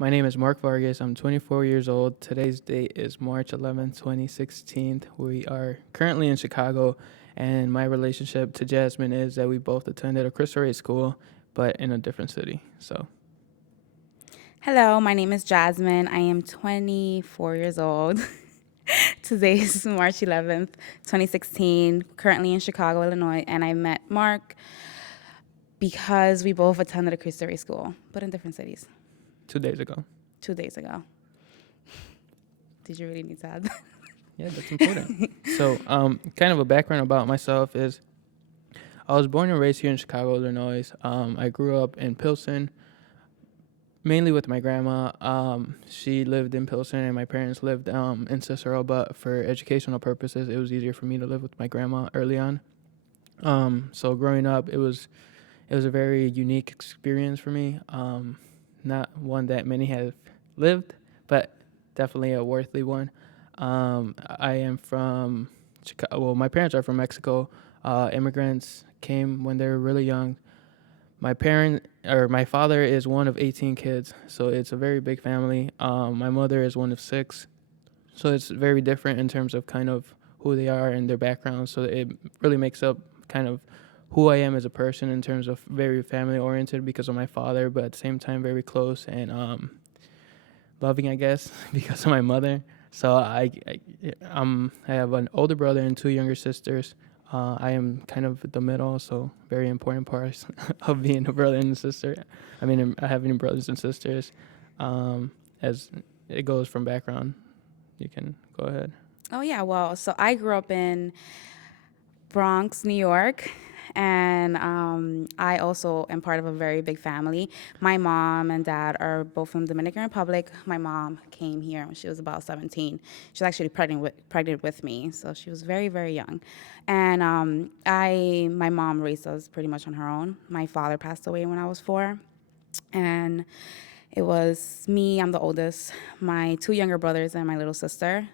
My name is Mark Vargas. I'm 24 years old. Today's date is March 11th, 2016. We are currently in Chicago, and my relationship to Jazmin is that we both attended a Cristo Rey school, but in a different city. So, Hello, my name is Jazmin. I am 24 years old. Today is March 11th, 2016, currently in Chicago, Illinois, and I met Mark because we both attended a Cristo Rey school, but in different cities, 2 days ago. 2 days ago. Did you really need to add that? Yeah, that's important. So, kind of a background about myself is I was born and raised here in Chicago, Illinois. I grew up in Pilsen, mainly with my grandma. She lived in Pilsen, and my parents lived in Cicero. But for educational purposes, it was easier for me to live with my grandma early on. So growing up, it was a very unique experience for me. Not one that many have lived, but definitely a worthy one. I am from Chicago. Well, my parents are from Mexico. Immigrants came when they were really young. My father is one of 18 kids, so it's a very big family. My mother is one of six, so it's very different in terms of kind of who they are and their background. So it really makes up kind of who I am as a person in terms of very family oriented because of my father, but at the same time very close and loving, I guess, because of my mother. So I have an older brother and two younger sisters. I am kind of the middle, so very important parts of being a brother and a sister. I mean, having brothers and sisters. As it goes from background, you can go ahead. Oh, yeah, well, so I grew up in Bronx, New York, and I also am part of a very big family. My mom and dad are both from Dominican Republic. My mom came here when she was about 17. She was actually pregnant with me, so she was very, very young. And my mom raised us pretty much on her own. My father passed away when I was 4, and it was me, I'm the oldest, my two younger brothers, and my little sister.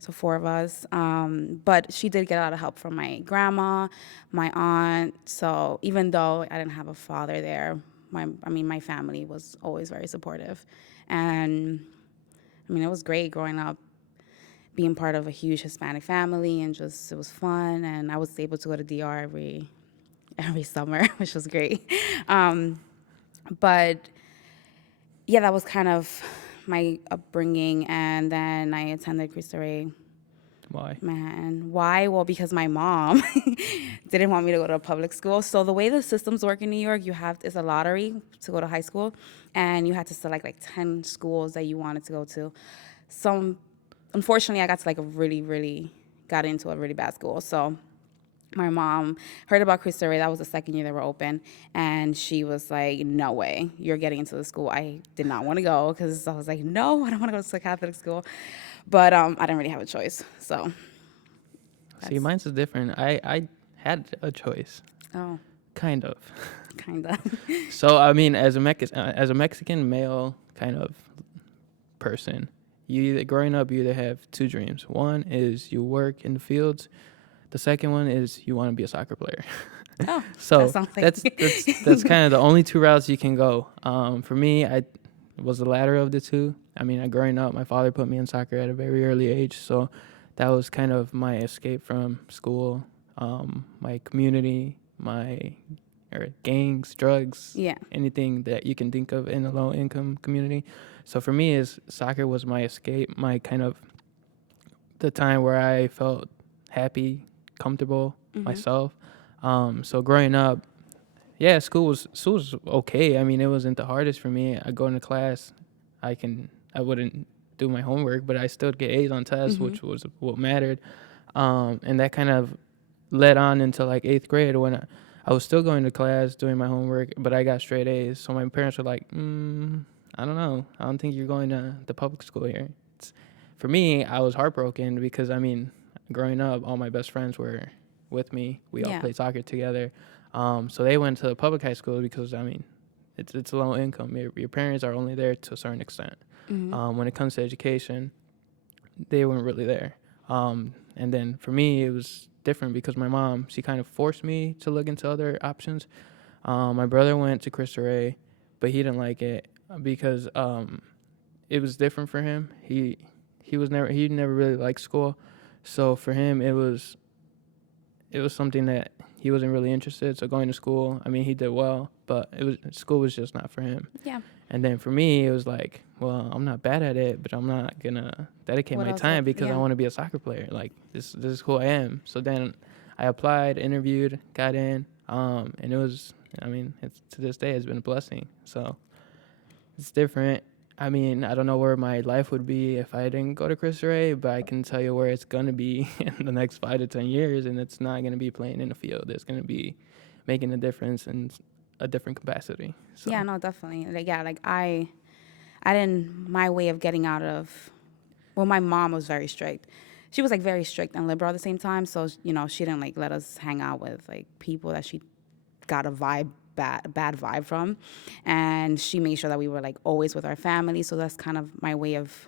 So 4 of us. But she did get a lot of help from my grandma, my aunt. So even though I didn't have a father there, my family was always very supportive. And I mean, it was great growing up, being part of a huge Hispanic family, and just it was fun. And I was able to go to DR every summer, which was great. But yeah, that was kind of my upbringing, and then I attended Cristo Rey Why? Manhattan. Why? Well, because my mom didn't want me to go to a public school. So the way the systems work in New York, it's a lottery to go to high school, and you had to select like 10 schools that you wanted to go to. Some, unfortunately, I got to like got into a really bad school. So my mom heard about Cristo Rey. That was the second year they were open, and she was like, "No way, you're getting into the school." I did not want to go because I was like, "No, I don't want to go to a Catholic school," but I didn't really have a choice. So See, that's mine's is different. I had a choice, oh, kind of. kind of. So I mean, as a Mexican male kind of person, growing up, you either have two dreams. One is you work in the fields. The second one is you want to be a soccer player. Oh, that So sounds like that's kind of the only two routes you can go. For me, I was the latter of the two. I mean, growing up, my father put me in soccer at a very early age, so that was kind of my escape from school, my community, my or gangs, drugs, yeah. anything that you can think of in a low income community. So for me, is soccer was my escape, my kind of the time where I felt happy, comfortable Mhm. myself. So growing up, yeah, school was okay. I mean, it wasn't the hardest for me. I go into class, I wouldn't do my homework, but I still get A's on tests, Mhm. which was what mattered. And that kind of led on into like eighth grade when I was still going to class doing my homework, but I got straight A's. So my parents were like, I don't know. I don't think you're going to the public school here. For me, I was heartbroken because I mean, growing up, all my best friends were with me. We all Yeah. played soccer together. So they went to public high school because I mean, it's low income. Your parents are only there to a certain extent. Mhm. When it comes to education, they weren't really there. And then for me, it was different because my mom, she kind of forced me to look into other options. My brother went to Cristo Rey, but he didn't like it because it was different for him. He never really liked school, so for him it was something that he wasn't really interested. So going to school, I mean, he did well, but school was just not for him. Yeah. And then for me, it was like, well, I'm not bad at it, but I'm not gonna dedicate What my else time would- because I yeah. want to be a soccer player. Like this is who I am. So then I applied, interviewed, got in, and it was, I mean, to this day, it's been a blessing. So it's different. I mean, I don't know where my life would be if I didn't go to Cristo Rey, but I can tell you where it's gonna be in the next 5 to 10 years, and it's not gonna be playing in the field. It's gonna be making a difference in a different capacity. So. Yeah, no, definitely. Like, yeah, like I didn't, my way of getting out of, well, my mom was very strict. She was like very strict and liberal at the same time. So, you know, she didn't like let us hang out with like people that she got a bad vibe from. And she made sure that we were like always with our family. So that's kind of my way of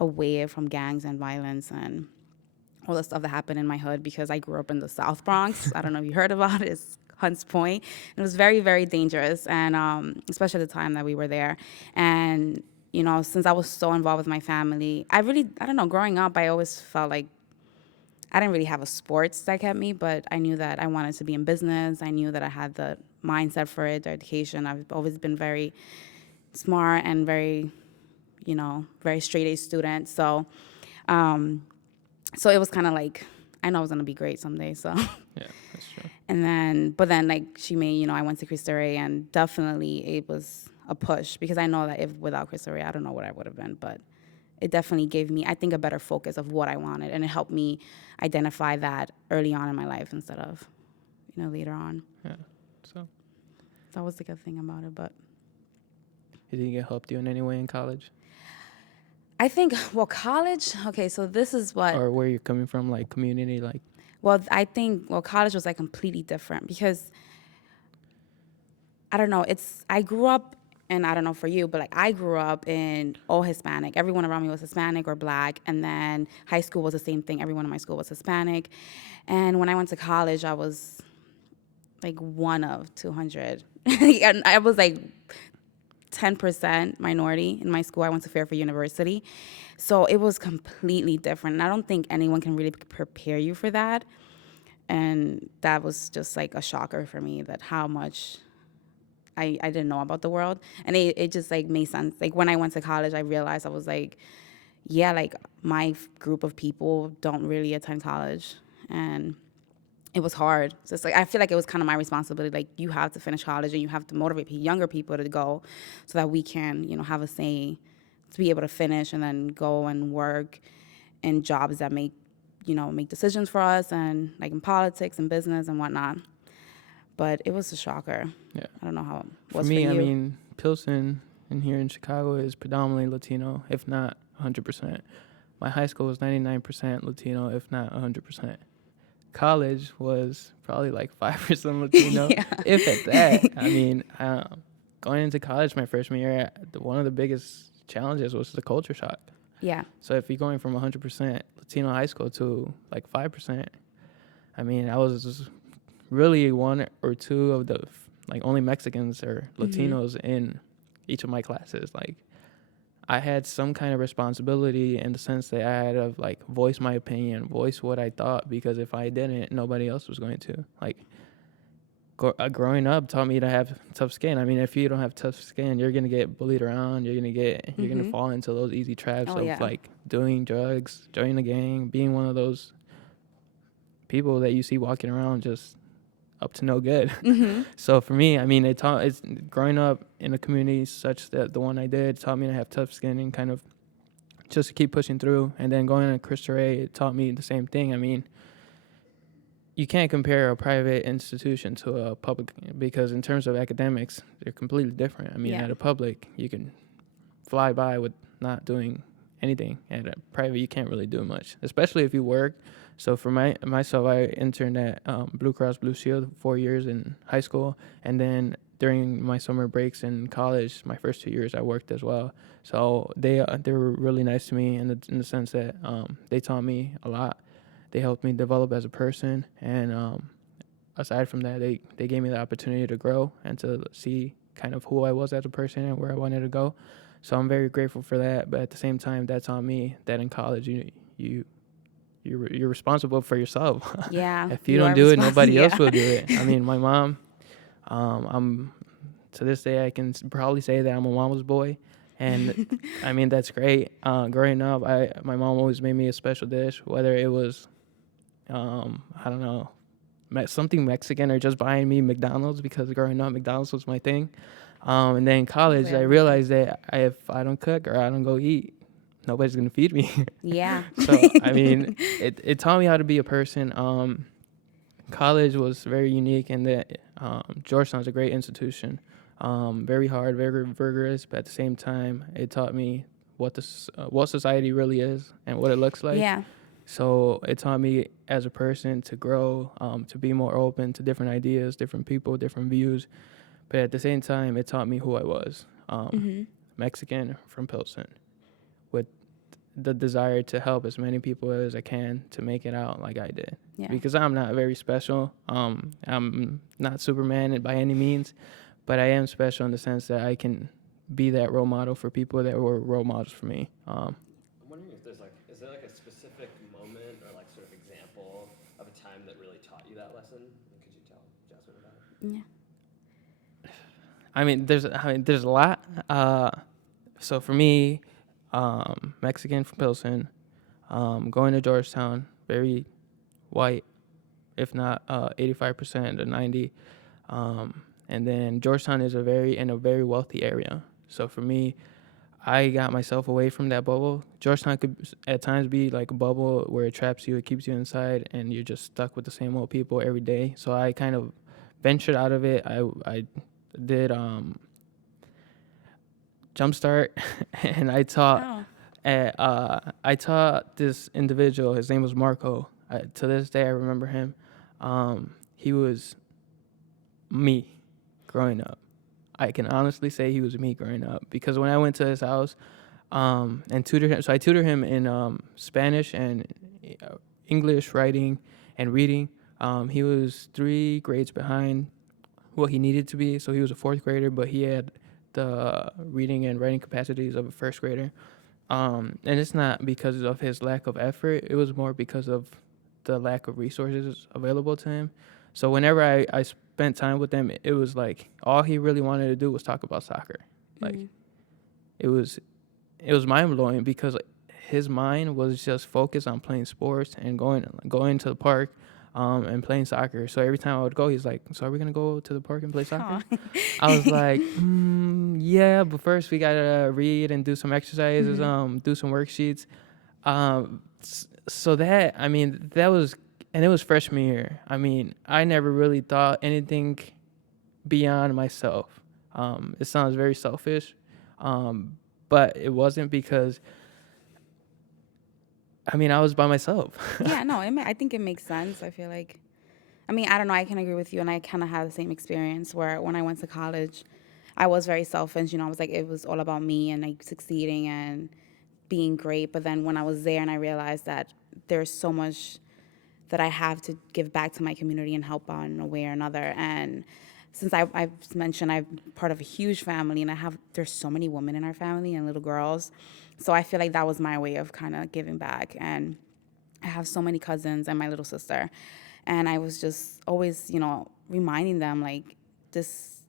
away from gangs and violence and all the stuff that happened in my hood because I grew up in the South Bronx. I don't know if you heard about it. It's Hunts Point. It was very, very dangerous, and especially at the time that we were there. And, you know, since I was so involved with my family, I don't know, growing up, I always felt like I didn't really have a sports that kept me, but I knew that I wanted to be in business. I knew that I had the mindset for it, the education. I've always been very smart and very, you know, very straight A student. Um, so it was kind of like, I know I was going to be great someday, so. Yeah, that's true. But then like she made, you know, I went to Cristo Rey and definitely it was a push because I know that if without Cristo Rey, I don't know what I would have been, but it definitely gave me, I think, a better focus of what I wanted. And it helped me identify that early on in my life instead of, you know, later on. Yeah. So That was the good thing about it, but. you think it helped you in any way in college? I think, well, college, okay, so this is what. Or where you're coming from, like community, like Well, I think, well, college was like completely different because I don't know, I grew up, and I don't know for you, but like I grew up in all Hispanic. Everyone around me was Hispanic or Black, and then high school was the same thing. Everyone in my school was Hispanic. And when I went to college, I was like one of 200. And I was like 10% minority in my school. I went to Fairfield University. So it was completely different. And I don't think anyone can really prepare you for that. And that was just like a shocker for me that how much I didn't know about the world. And it just like made sense. Like when I went to college, I realized I was like, yeah, like my group of people don't really attend college. And it was hard. So it's like, I feel like it was kind of my responsibility. Like you have to finish college and you have to motivate younger people to go so that we can, you know, have a say to be able to finish and then go and work in jobs that make decisions for us and like in politics and business and whatnot. But it was a shocker. yeah. I don't know how it For was me, for you. I mean, Pilsen and here in Chicago is predominantly Latino, if not 100%. My high school was 99% Latino, if not 100%. College was probably like 5% Latino, Yeah. if at that. I mean, going into college my freshman year, one of the biggest challenges was the culture shock. Yeah. So if you're going from 100% Latino high school to like 5%, I mean, I was really one or two of the like only Mexicans or Latinos in each of my classes. Like I had some kind of responsibility in the sense that I had to like voice my opinion, voice what I thought, because if I didn't, nobody else was going to. Like growing up taught me to have tough skin. I mean, if you don't have tough skin, you're gonna get bullied around. You're gonna fall into those easy traps Oh, of yeah. like doing drugs, joining a gang, being one of those people that you see walking around just up to no good. So for me, I mean, it's growing up in a community such that the one I did taught me to have tough skin and kind of just to keep pushing through. And then going to Cristo Rey, it taught me the same thing. I mean, you can't compare a private institution to a public because in terms of academics, they're completely different. I mean, Yeah. at a public, you can fly by with not doing anything. At a private, you can't really do much, especially if you work. So for myself, I interned at Blue Cross Blue Shield 4 years in high school, and then during my summer breaks in college, my first 2 years, I worked as well. So they were really nice to me in the sense that they taught me a lot. They helped me develop as a person, and aside from that, they gave me the opportunity to grow and to see kind of who I was as a person and where I wanted to go. So I'm very grateful for that. But at the same time, that taught me that in college, you're responsible for yourself. Yeah, If you you don't are do it, responsible. nobody else Yeah. will do it. I mean, my mom, I'm to this day I can probably say that I'm a mama's boy, and I mean that's great. Growing up, my mom always made me a special dish, whether it was I don't know, something Mexican or just buying me McDonald's, because growing up McDonald's was my thing. And then in college, I Clearly. realized that if I don't cook or I don't go eat, nobody's gonna feed me. Yeah. So I mean, it taught me how to be a person. College was very unique in that Georgetown's a great institution. Very hard, very rigorous, but at the same time, it taught me what society really is and what it looks like. Yeah. So it taught me as a person to grow, to be more open to different ideas, different people, different views. But at the same time, it taught me who I was, Mexican from Pilsen, with the desire to help as many people as I can to make it out like I did. Yeah. Because I'm not very special. I'm not Superman by any means, but I am special in the sense that I can be that role model for people that were role models for me. I'm wondering if is there like a specific moment or like sort of example of a time that really taught you that lesson? Could you tell Jazmin about it? Yeah. There's a lot. So for me, Mexican from Pilsen, going to Georgetown, very white, if not 85% to 90. And then Georgetown is in a very wealthy area. So for me, I got myself away from that bubble. Georgetown could at times be like a bubble where it traps you, it keeps you inside, and you're just stuck with the same old people every day. So I kind of ventured out of it. I did Jumpstart, and Oh. I taught this individual. His name was Marco. To this day, I remember him. He was me growing up. I can honestly say he was me growing up, because when I went to his house and tutored him, so I tutored him in Spanish and English writing and reading. He was 3 grades behind what he needed to be, so he was a 4th grader, but he had the reading and writing capacities of a 1st grader. And it's not because of his lack of effort. It was more because of the lack of resources available to him. So whenever I spent time with him, it was like all he really wanted to do was talk about soccer. Like it was mind blowing, because his mind was just focused on playing sports and going to the park and playing soccer. So every time I would go, he's like, "So are we gonna go to the park and play soccer?" Aw. I was like, "Yeah, but first we gotta read and do some exercises, do some worksheets." So that was, and it was freshman year. I mean, I never really thought anything beyond myself. It sounds very selfish, but it wasn't, because I was by myself. Yeah, no, I think it makes sense. I feel like, I don't know, I can agree with you, and I kind of had the same experience where when I went to college, I was very selfish. I was like, it was all about me and like succeeding and being great. But then when I was there and I realized that there's so much that I have to give back to my community and help out in a way or another. And since I've mentioned I'm part of a huge family, and there's so many women in our family and little girls. So I feel like that was my way of kind of giving back. And I have so many cousins and my little sister. And I was just always, reminding them like this,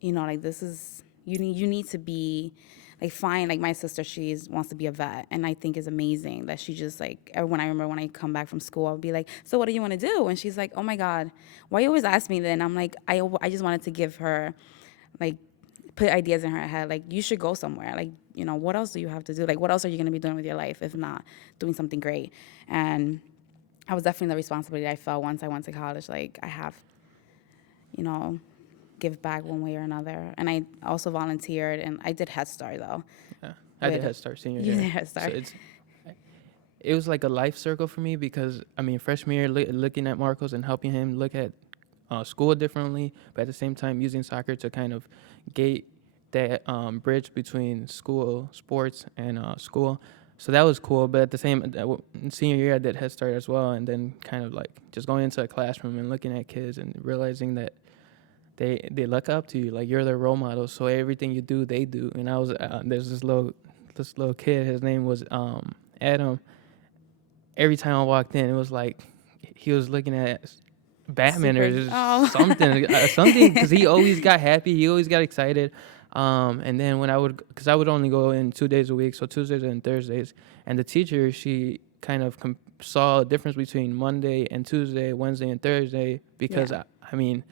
this is, you need to be like fine. Like my sister, she wants to be a vet, and I think is amazing that she just like, when I remember when I come back from school, I'll be like, "So what do you want to do?" And she's like, "Oh my God, why you always ask me that?" And I'm like, I just wanted to give her, like, put ideas in her head, like, you should go somewhere, like, what else do you have to do? Like, what else are you going to be doing with your life if not doing something great? And I was definitely the responsibility I felt once I went to college, like I have, give back one way or another. And I also volunteered, and I did Head Start though. Yeah, I did Head Start senior You year. did Head Start. So it was like a life circle for me, because freshman year, looking at Marcos and helping him look at school differently, but at the same time using soccer to kind of gate that bridge between school sports and school. So that was cool. But at the senior year, I did Head Start as well, and then kind of like just going into a classroom and looking at kids and realizing that they look up to you, like you're their role model. So everything you do, they do. And I was there's this little kid. His name was Adam. Every time I walked in, it was like he was looking at Batman or just something, because he always got happy. He always got excited. And then because I would only go in 2 days a week, so Tuesdays and Thursdays. And the teacher, she kind of saw a difference between Monday and Tuesday, Wednesday and Thursday, because I mean,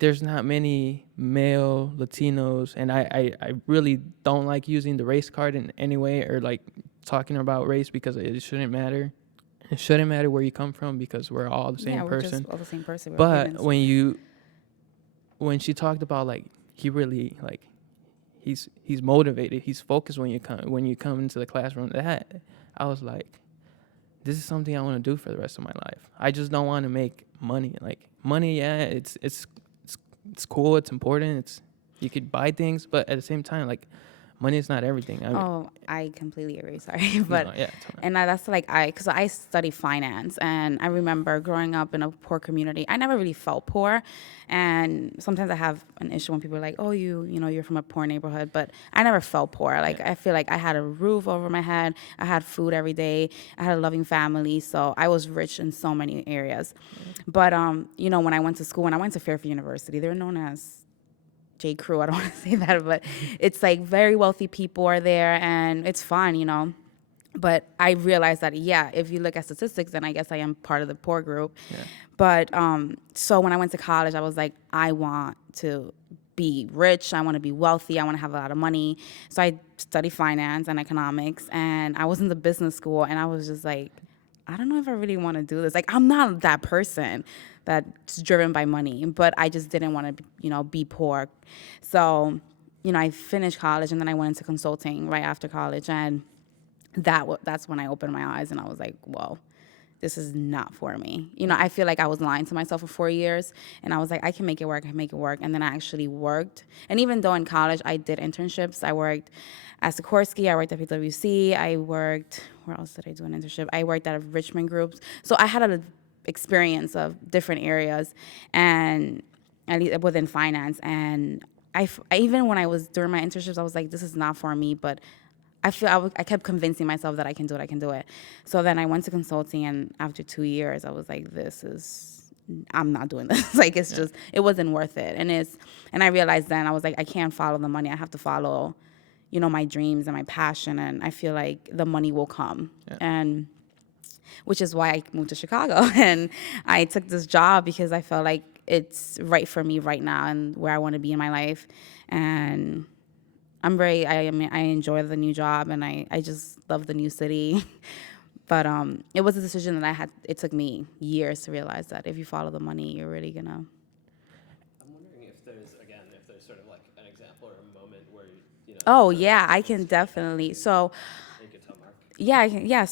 there's not many male Latinos, and I really don't like using the race card in any way or like talking about race, because it shouldn't matter. It shouldn't matter where you come from, because we're all the same person. We're just all the same person. We're But humans. when she talked about like he really like he's motivated, he's focused when you come into the classroom, that I was like, this is something I want to do for the rest of my life. I just don't want to make money. Like money, yeah, it's cool, it's important, you could buy things, but at the same time, like money is not everything. I completely agree. Sorry, but no, yeah, and that's like because I study finance, and I remember growing up in a poor community. I never really felt poor, and sometimes I have an issue when people are like, "Oh, you're from a poor neighborhood," but I never felt poor. Like I feel like I had a roof over my head, I had food every day, I had a loving family, so I was rich in so many areas. But when I went to school, when I went to Fairfield University, they're known as J. Crew. I don't want to say that, but it's like very wealthy people are there, and it's fun. But I realized that, if you look at statistics, then I guess I am part of the poor group. Yeah. But so when I went to college, I was like, I want to be rich. I want to be wealthy. I want to have a lot of money. So I studied finance and economics, and I was in the business school, and I was just like, I don't know if I really want to do this. Like, I'm not that person that's driven by money, but I just didn't want to, be poor. So, I finished college, and then I went into consulting right after college, and that's when I opened my eyes, and I was like, whoa, this is not for me. I feel like I was lying to myself for 4 years, and I was like, I can make it work, and then I actually worked. And even though in college I did internships, I worked at Sikorsky, I worked at PwC, where else did I do an internship? I worked at Richmond Groups. So I had an experience of different areas, and at least within finance. And I even when I was during my internships, I was like, this is not for me, but I kept convincing myself that I can do it. So then I went to consulting, and after 2 years, I was like, I'm not doing this. Like, it wasn't worth it. And I realized then, I was like, I can't follow the money. I have to follow, my dreams and my passion. And I feel like the money will come. Yeah. And which is why I moved to Chicago. And I took this job because I felt like it's right for me right now and where I want to be in my life. And I enjoy the new job, and I just love the new city. But it was a decision that it took me years to realize that if you follow the money, you're really gonna. I'm wondering if there's sort of like an example or a moment where Oh yeah, I can definitely. So. You can tell Mark. Yeah.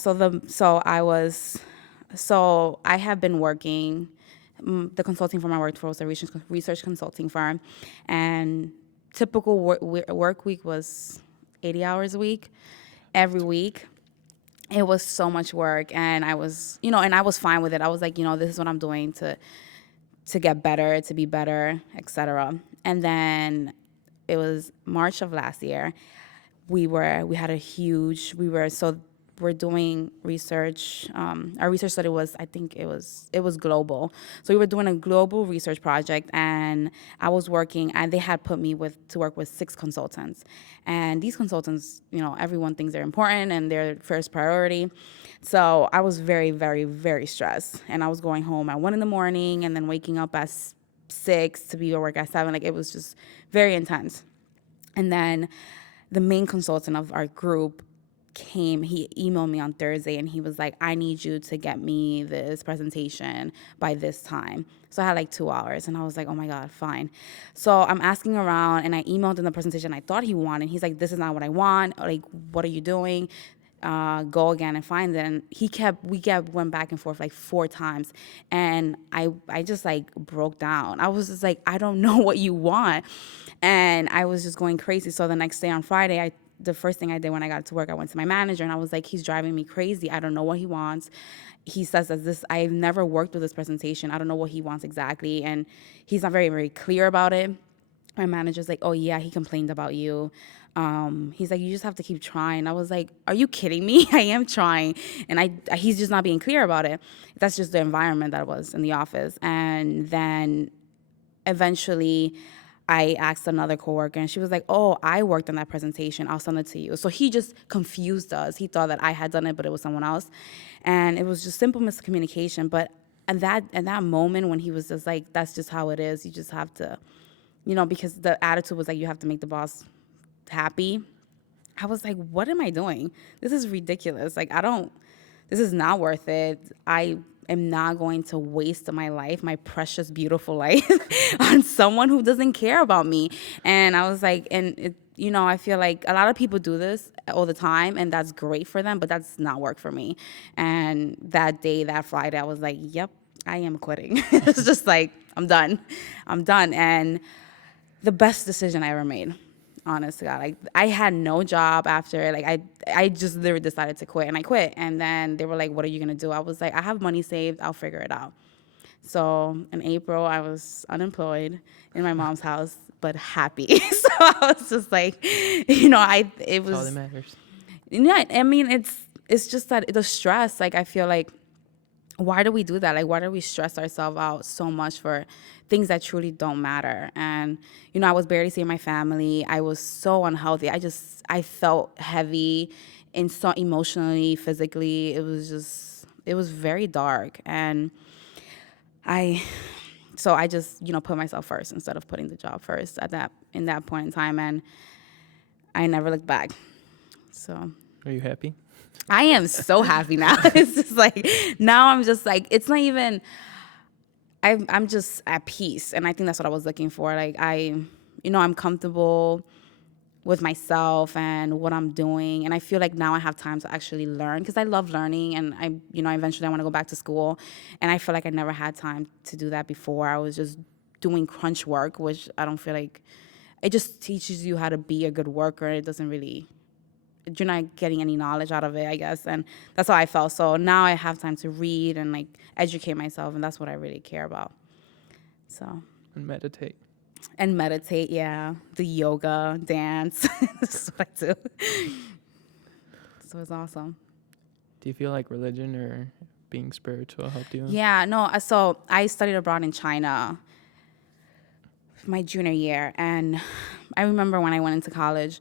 So I have been working. The consulting firm I worked for was a research consulting firm, and typical work week was 80 hours a week, every week. It was so much work, and I was fine with it. I was like, this is what I'm doing to get better, to be better, etc. And then it was March of last year. We're doing research. Our research study was, I think it was global. So we were doing a global research project, and I was working, and they had put me to work with 6 consultants. And these consultants, everyone thinks they're important and they're first priority. So I was very, very, very stressed. And I was going home at 1 a.m. and then waking up at 6 to be at work at 7. Like, it was just very intense. And then the main consultant of our group he emailed me on Thursday, and he was like, I need you to get me this presentation by this time. So I had like 2 hours, and I was like, oh my God, fine. So I'm asking around, and I emailed him the presentation I thought he wanted. He's like, this is not what I want. Like, what are you doing? Go again and find it. And we went back and forth like 4 times, and I just like broke down. I was just like, I don't know what you want. And I was just going crazy. So the next day on Friday, the first thing I did when I got to work, I went to my manager and I was like, he's driving me crazy. I don't know what he wants. He says that I've never worked with this presentation. I don't know what he wants exactly. And he's not very, very clear about it. My manager's like, oh yeah, he complained about you. He's like, you just have to keep trying. I was like, are you kidding me? I am trying. And he's just not being clear about it. That's just the environment that was in the office. And then eventually I asked another coworker and she was like, oh, I worked on that presentation. I'll send it to you. So he just confused us. He thought that I had done it, but it was someone else. And it was just simple miscommunication. But at that moment when he was just like, that's just how it is. You just have to, because the attitude was like, you have to make the boss happy. I was like, what am I doing? This is ridiculous. Like, this is not worth it. I am not going to waste my life, my precious, beautiful life on someone who doesn't care about me. And I was like, I feel like a lot of people do this all the time and that's great for them, but that's not work for me. And that Friday, I was like, yep, I am quitting. It's just like, I'm done. And the best decision I ever made. Honest to God, like I had no job after. Like I just literally decided to quit, and I quit. And then they were like, "What are you gonna do?" I was like, "I have money saved. I'll figure it out." So in April, I was unemployed in my mom's house, but happy. So I was just like, it was. That's all that matters. Yeah, I mean, it's just that the stress. Like I feel like, why do we do that? Like, why do we stress ourselves out so much for things that truly don't matter? And, I was barely seeing my family. I was so unhealthy. I felt heavy and so emotionally, physically. It was very dark. And I just, put myself first instead of putting the job first in that point in time. And I never looked back. So. Are you happy? I am so happy now. It's just like, now I'm just like, it's not even, I'm just at peace. And I think that's what I was looking for. Like I'm comfortable with myself and what I'm doing. And I feel like now I have time to actually learn because I love learning. And eventually I want to go back to school. And I feel like I never had time to do that before. I was just doing crunch work, which I don't feel like, it just teaches you how to be a good worker. It doesn't really, you're not getting any knowledge out of it, I guess. And that's how I felt. So now I have time to read and like educate myself. And that's what I really care about. So. And meditate. And meditate, yeah. The yoga, dance. That's what I do. So it's awesome. Do you feel like religion or being spiritual helped you? Yeah, no. So I studied abroad in China my junior year. And I remember when I went into college,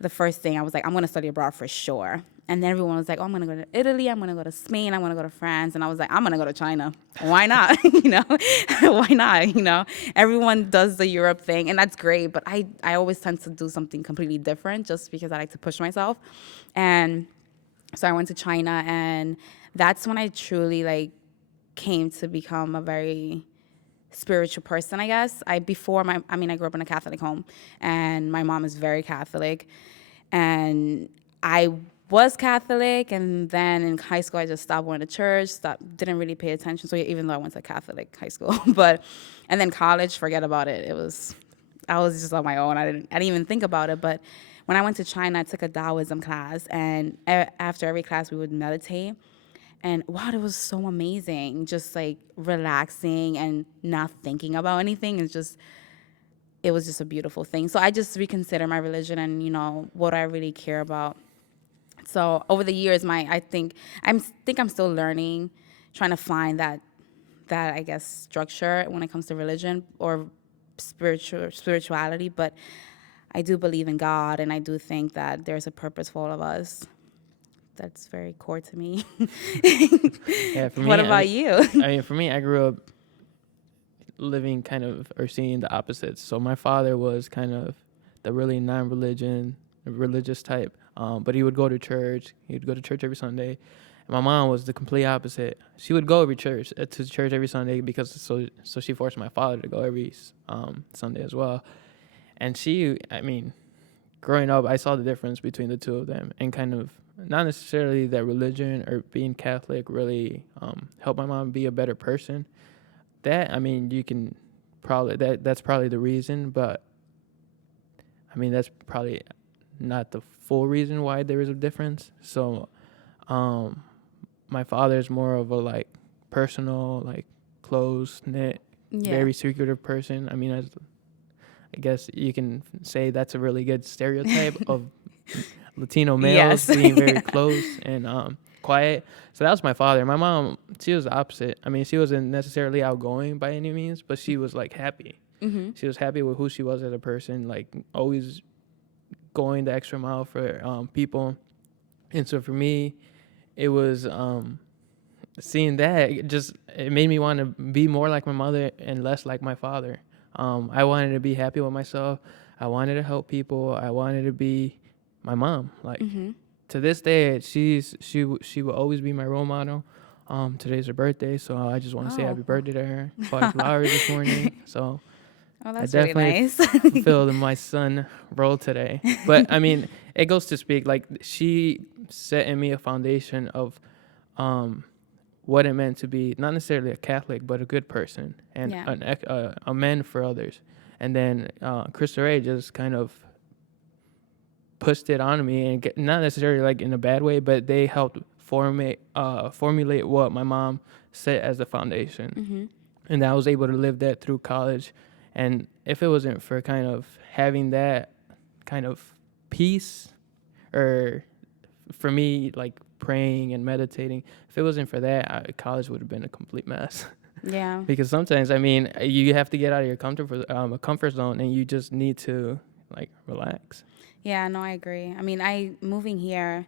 the first thing I was like, I'm going to study abroad for sure. And then everyone was like, oh, I'm going to go to Italy. I'm going to go to Spain. I'm going to go to France. And I was like, I'm going to go to China. Why not? Why not? Everyone does the Europe thing, and that's great. But I always tend to do something completely different just because I like to push myself. And so I went to China, and that's when I truly came to become a very spiritual person, I guess. I grew up in a Catholic home, and my mom is very Catholic, and I was Catholic, and then in high school I just stopped going to church, didn't really pay attention. So even though I went to Catholic high school, and then college, forget about it. I was just on my own. I didn't even think about it. But when I went to China, I took a Taoism class, and after every class we would meditate. And wow, it was so amazing. Just like relaxing and not thinking about anything. It was just a beautiful thing. So I just reconsider my religion and, what I really care about. So over the years, I think I'm still learning, trying to find that I guess structure when it comes to religion or spirituality. But I do believe in God, and I do think that there's a purpose for all of us. That's very core to me. Yeah, for me, What about you? For me, I grew up living kind of or seeing the opposites. So my father was kind of the really religious type, but he would go to church. He'd go to church every Sunday. And my mom was the complete opposite. She would go to church every Sunday because so she forced my father to go every Sunday as well. And growing up, I saw the difference between the two of them, and kind of not necessarily that religion or being Catholic really helped my mom be a better person. You can probably that's probably the reason, but that's probably not the full reason why there is a difference. So, my father is more of a like personal, like close knit, Yeah. very secretive person. I mean, I guess you can say that's a really good stereotype of Latino males Yes. being very close and quiet. So that was my father. My mom, she was the opposite. I mean, she wasn't necessarily outgoing by any means, but she was like happy. Mm-hmm. She was happy with who she was as a person, like always going the extra mile for people. And so for me, it was seeing that it made me want to be more like my mother and less like my father. I wanted to be happy with myself. I wanted to help people. I wanted to be my mom. Like Mm-hmm. to this day, she will always be my role model. Today's her birthday, so I just want to say Oh. happy birthday to her. Bought her flowers this morning, so Oh, I that's really definitely nice. fulfilled my son role today. But I mean, it goes to speak like she set in me a foundation of what it meant to be not necessarily a Catholic, but a good person and Yeah. a man for others. And then Cristo Rey just kind of pushed it on me, and not necessarily like in a bad way, but they helped formulate what my mom set as the foundation. Mm-hmm. And I was able to live that through college. And if it wasn't for kind of having that kind of peace, or for me like praying and meditating, if it wasn't for that, college would have been a complete mess. Yeah. Because sometimes, I mean, you have to get out of your comfort zone, and you just need to like relax. Yeah, no, I agree. I mean, moving here,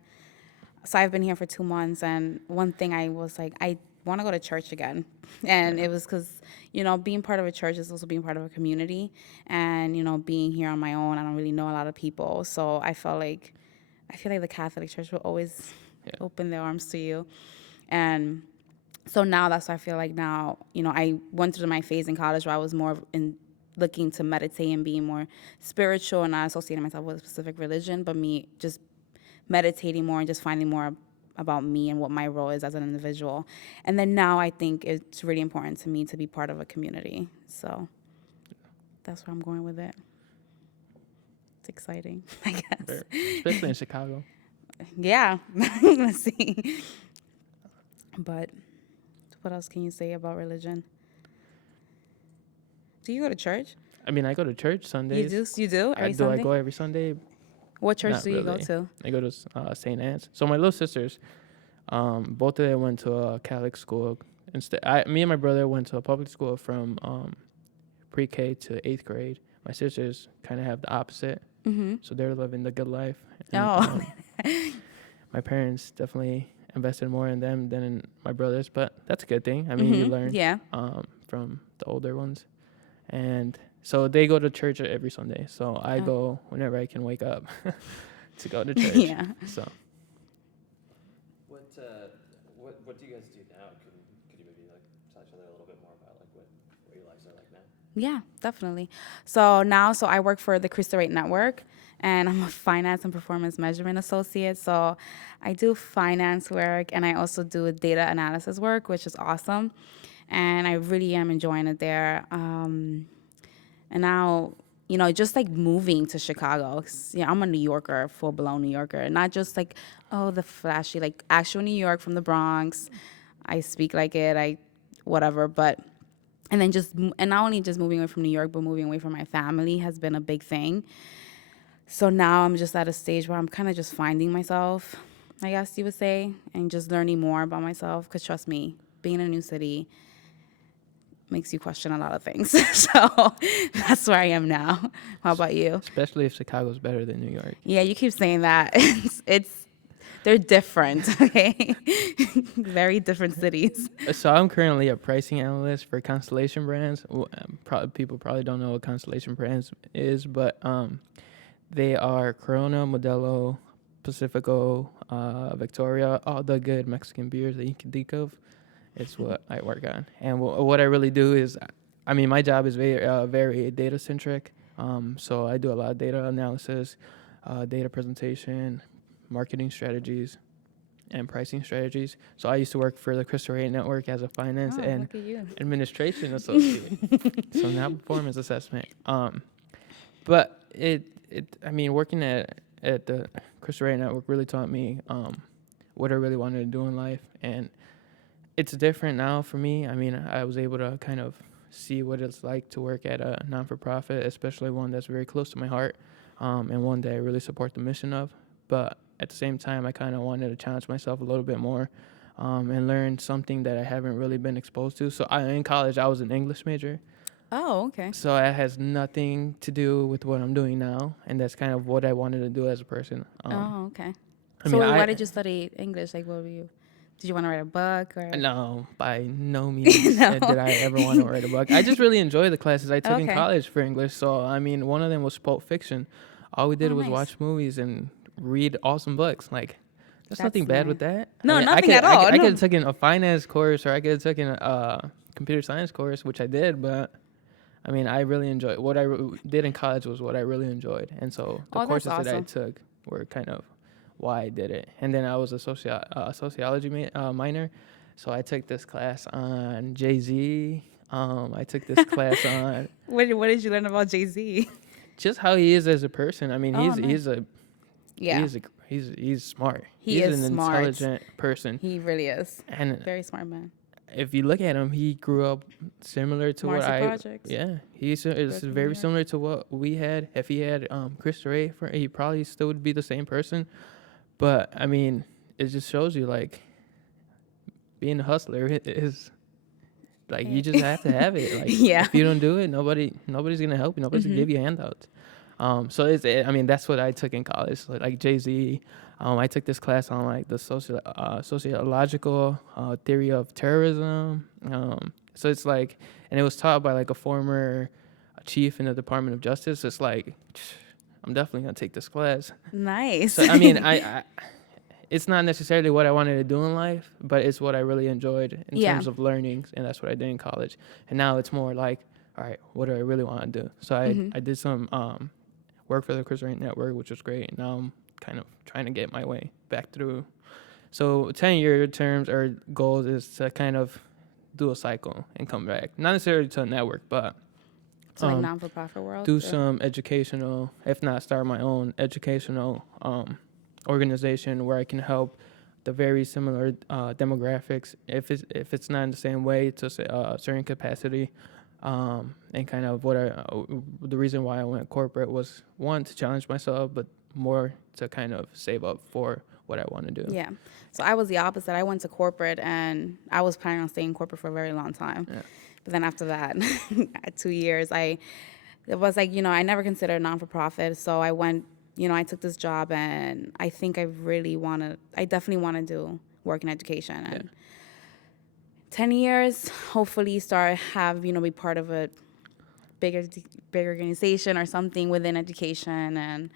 so I've been here for 2 months, and one thing I was like, I want to go to church again. And it was because, being part of a church is also being part of a community. And, being here on my own, I don't really know a lot of people. So I feel like the Catholic Church will always open their arms to you. And so now that's why I feel like now, I went through my phase in college where I was more looking to meditate and being more spiritual and not associating myself with a specific religion, but me just meditating more and just finding more about me and what my role is as an individual. And then now I think it's really important to me to be part of a community. So that's where I'm going with it. It's exciting, I guess. Especially in Chicago. Yeah, let's see. But what else can you say about religion? Do you go to church? I mean, I go to church Sundays. You do? Every Sunday? I go every Sunday? What church Not do you go really. to? I go to St. Anne's. So my little sisters, both of them went to a Catholic school. Me and my brother went to a public school from pre-K to 8th grade. My sisters kind of have the opposite. Mm-hmm. So they're living the good life. And, Oh. My parents definitely invested more in them than in my brothers, but that's a good thing. I mean, you learn from the older ones. And so they go to church every Sunday. So I go whenever I can wake up to go to church. Yeah. So what do you guys do now? Could you maybe like tell each other a little bit more about like what your lives are like now? Yeah, definitely. So I work for the Cristo Rey network, and I'm a finance and performance measurement associate. So I do finance work, and I also do data analysis work, which is awesome. And I really am enjoying it there. And now, just like moving to Chicago, 'cause, I'm a New Yorker, full-blown New Yorker, not just like, the flashy, like actual New York from the Bronx. I speak like it, whatever, but, and then and not only just moving away from New York, but moving away from my family has been a big thing. So now I'm just at a stage where I'm kind of just finding myself, I guess you would say, and just learning more about myself, because trust me, being in a new city makes you question a lot of things. So that's where I am now. How about you? especially if Chicago's better than New York. Yeah, you keep saying that. They're different, okay? Very different cities. So I'm currently a pricing analyst for Constellation Brands. People probably don't know what Constellation Brands is, but they are Corona, Modelo, Pacifico, Victoria, all the good Mexican beers that you can think of. It's what I work on. And what I really do is, I mean, my job is very data-centric. So I do a lot of data analysis, data presentation, marketing strategies, and pricing strategies. So I used to work for the Cristo Rey network as a finance and look at you. administration associate. So now performance assessment. But I mean, working at at the Cristo Rey network really taught me what I really wanted to do in life, and it's different now for me. I mean, I was able to kind of see what it's like to work at a non-for-profit, especially one that's very close to my heart, and one that I really support the mission of. But at the same time, I kind of wanted to challenge myself a little bit more, and learn something that I haven't really been exposed to. So in college, I was an English major. Oh, okay. So it has nothing to do with what I'm doing now, and that's kind of what I wanted to do as a person. Oh, okay. I So mean, why did you study English? Like, what were you? Did you want to write a book or? No, by no means No. did I ever want to write a book. I just really enjoy the classes I took in Okay. college for English. So, I mean, one of them was Pulp Fiction. All we did Oh, was nice. watch movies and read awesome books. Like, there's That's nothing bad nice. with that. No, I mean, nothing at all. I No. could have taken a finance course, or I could have taken a computer science course, which I did. But, I mean, I really enjoyed what I did in college was what I really enjoyed. And so the Oh, that's courses that I awesome. took were kind of why I did it. And then I was a sociology minor. So I took this class on Jay-Z. I took this class on What did you learn about Jay-Z? just how he is as a person. I mean, Oh, Yeah, he's smart. He He's is an smart. intelligent person. he really is. And Very smart man. if you look at him, he grew up similar to Marcy what I. Projects. Yeah, he's is from very New similar to what we had. If he had Cristo Rey, he probably still would be the same person. But I mean, it just shows you like being a hustler is like you just have to have it. Like Yeah. if you don't do it, nobody's gonna help you. Nobody's gonna give you handouts. So I mean that's what I took in college. Like Jay-Z. I took this class on like the sociological theory of terrorism. So it's like, and it was taught by like a former chief in the Department of Justice. It's like, I'm definitely gonna take this class. Nice. So I mean, I it's not necessarily what I wanted to do in life, but it's what I really enjoyed in Yeah. terms of learning, and that's what I did in college. And now it's more like, all right, what do I really want to do? So I did some work for the Cristo Rey network, which was great. Now I'm kind of trying to get my way back through. So 10-year terms or goals is to kind of do a cycle and come back, not necessarily to a network, but So like non-for-profit world. do or- some educational, if not start my own educational organization where I can help the very similar demographics, if it's not in the same way, to a certain capacity. And kind of the reason why I went corporate was, one, to challenge myself, but more to kind of save up for what I want to do. Yeah. So I was the opposite. I went to corporate, and I was planning on staying in corporate for a very long time. Yeah. But then after that, at 2 years, it was like, I never considered non-for-profit. So I went, I took this job, and I think I definitely want to do work in education. And 10 years, hopefully be part of a big organization or something within education. And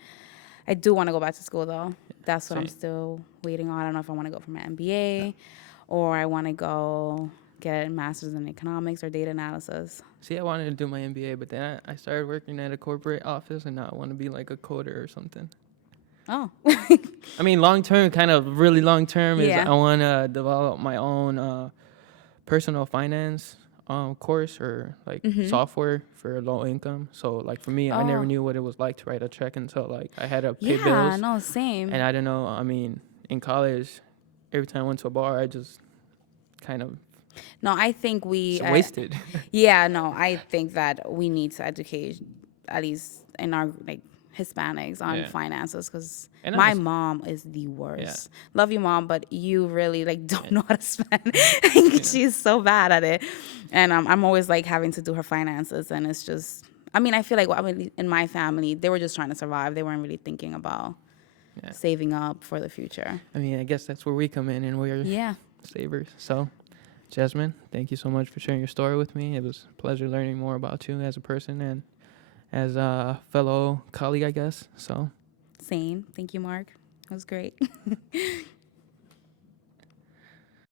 I do want to go back to school, though. That's what I'm Same. still waiting on. I don't know if I want to go for my MBA or I want to go get a master's in economics or data analysis. See, I wanted to do my MBA, but then I started working at a corporate office, and now I want to be like a coder or something. Oh. I mean, long term, kind of really long term, is Yeah. I want to develop my own personal finance course or like software for low income. So like for me, I never Oh. knew what it was like to write a check until like I had to pay Yeah, bills. no, same. And I don't know. I mean, in college, every time I went to a bar, I just kind of No, I think we... wasted. Yeah, no, I think that we need to educate, at least in our Hispanics, on Yeah. finances, because And my honest- mom is the worst. Yeah. Love you, Mom, but you really don't know how to spend. She's so bad at it, and I'm always having to do her finances, and it's just. I mean, I feel like in my family, they were just trying to survive. They weren't really thinking about saving up for the future. I mean, I guess that's where we come in, and we're Yeah. savers. So, Jazmin, thank you so much for sharing your story with me. It was a pleasure learning more about you as a person and as a fellow colleague, I guess. So, Same. Thank you, Mark. It was great.